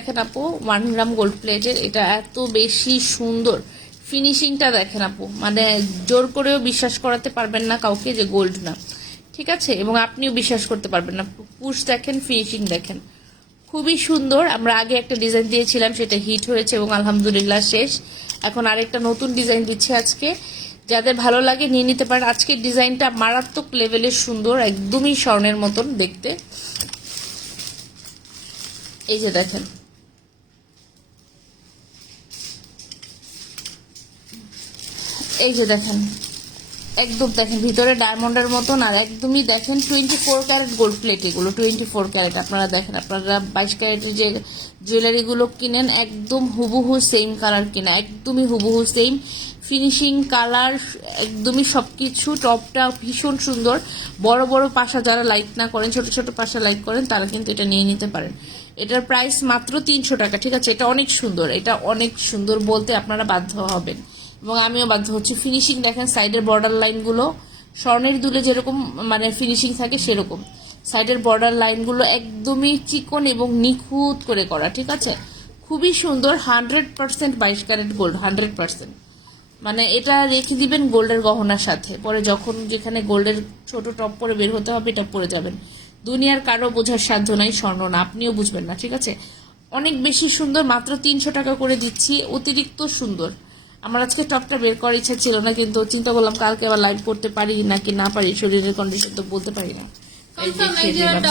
দেখেন আপু 1 গ্রাম গোল্ড প্লেটের, এটা এত বেশি সুন্দর ফিনিশিংটা দেখেন আপু, মানে জোর করেও বিশ্বাস করাতে পারবেন না কাউকে যে গোল্ড না, ঠিক আছে, এবং আপনিও বিশ্বাস করতে পারবেন না। পুশ দেখেন, ফিনিশিং দেখেন, খুবই সুন্দর। আমরা আগে একটা ডিজাইন দিয়েছিলাম, সেটা হিট হয়েছে এবং আলহামদুলিল্লাহ শেষ। এখন আরেকটা নতুন ডিজাইন দিচ্ছে আজকে, যাদের ভালো লাগে নিয়ে নিতে পারেন। আজকের ডিজাইনটা মারাত্মক লেভেলের সুন্দর, একদমই স্বর্ণের মতন দেখতে। এই যে দেখেন, এই যে দেখেন, একদম দেখেন ভিতরে ডায়মন্ডের মতন, আর একদমই দেখেন 24 ক্যারেট গোল্ড প্লেট, এগুলো 24 ক্যারেট। আপনারা দেখেন, আপনারা 22 ক্যারেটের যে জুয়েলারিগুলো কিনেন একদম হুবহু সেম কালার কিনা, একদমই হুবহু সেম ফিনিশিং, কালার, একদমই সব কিছু। টপটা ভীষণ সুন্দর। বড় বড় পাশা যারা লাইক না করেন, ছোট ছোট পাশা লাইক করেন, তারা কিন্তু এটা নিয়ে নিতে পারেন। এটার প্রাইস মাত্র 300 টাকা, ঠিক আছে। এটা অনেক সুন্দর, এটা অনেক সুন্দর বলতে আপনারা বাধ্য হবেন এবং আমিও বাধ্য হচ্ছি। ফিনিশিং দেখেন, সাইডের বর্ডার লাইনগুলো স্বর্ণের দুলে যেরকম মানে ফিনিশিং থাকে সেরকম। সাইডের বর্ডার লাইনগুলো একদমই চিকন এবং নিখুঁত করে করা, ঠিক আছে, খুবই সুন্দর। 100% 22 ক্যারেট গোল্ড, 100%। মানে এটা রেখে দিবেন গোল্ডের গহনার সাথে, পরে যখন যেখানে গোল্ডের ছোট টপ পরে বের হতে হবে এটা পরে যাবেন। দুনিয়ার কারো বোঝার সাধ্য নাই, স্বর্ণ না, আপনিও বুঝবেন না, ঠিক আছে। অনেক বেশি সুন্দর, মাত্র 300 টাকা করে দিচ্ছি, অতিরিক্ত সুন্দর। আমার আজকে টপটা বের করার ইচ্ছা ছিল না, কিন্তু চিন্তা করলাম কালকে আবার লাইভ করতে পারি নাকি না পারি, শরীরের কন্ডিশন তো বলতে পারি না, এই দেখিয়ে দিলাম।